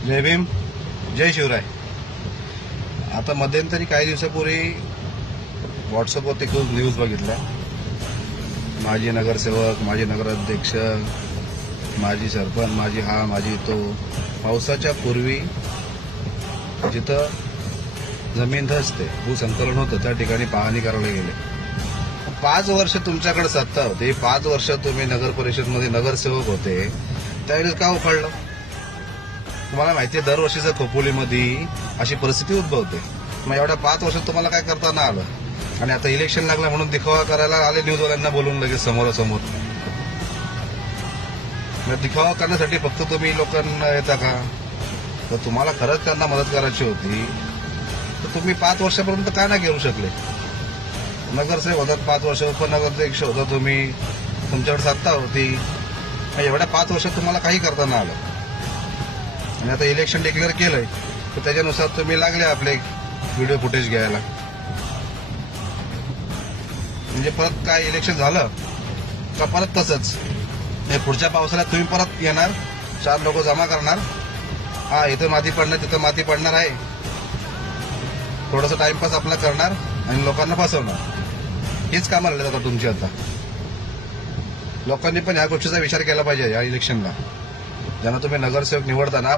जय भीम, जय शिवराय. आता मध्यंतरी काही दिवसापूर्वी व्हॉट्सअपवरती खूप न्यूज बघितल्या. माजी नगरसेवक, माजी नगराध्यक्ष, माजी सरपंच, माजी हा, माजी तो, पावसाच्या पूर्वी जिथं जमीन धसते, भूसंकलन होतं, त्या ठिकाणी पाहणी करायला गेले. 5 वर्ष तुमच्याकडे सत्ता होती, 5 वर्ष तुम्ही नगर परिषदमध्ये नगरसेवक होते, त्यावेळेस का उखडलं? तुम्हाला माहिती आहे दरवर्षीच्या खोपोलीमध्ये अशी परिस्थिती उद्भवते. मग एवढ्या 5 वर्षात तुम्हाला काय करता ना आलं, आणि आता इलेक्शन लागलं म्हणून दिखावा करायला आले न्यूजवाल्यांना बोलून लगेच समोरासमोर. दिखावा करण्यासाठी फक्त तुम्ही लोकांना येता का? तर तुम्हाला खरंच त्यांना मदत करायची होती तर तुम्ही 5 वर्षापर्यंत का नाही घेऊ शकले? नगरसेवक होतात 5 वर्ष, उपनगराध्यक्ष होता तुम्ही, तुमच्याकडे सत्ता होती, एवढ्या 5 वर्षात तुम्हाला काही करता ना आलं. आणि आता इलेक्शन डिक्लेअर केलंय तर त्याच्यानुसार तुम्ही लागले आपले व्हिडिओ फुटेज घ्यायला. म्हणजे परत काय इलेक्शन झालं का परत तसंच? पुढच्या पावसाळ्यात तुम्ही परत येणार, 4 लोक जमा करणार, हा इथं माती पडणार तिथं माती पडणार आहे, थोडंसं टाइमपास आपला करणार आणि लोकांना फसवणार. हीच कामं राहिली आता तुमची. आता लोकांनी पण ह्या गोष्टीचा विचार केला पाहिजे या इलेक्शनला. ज्यांना तुम्ही नगरसेवक निवडताना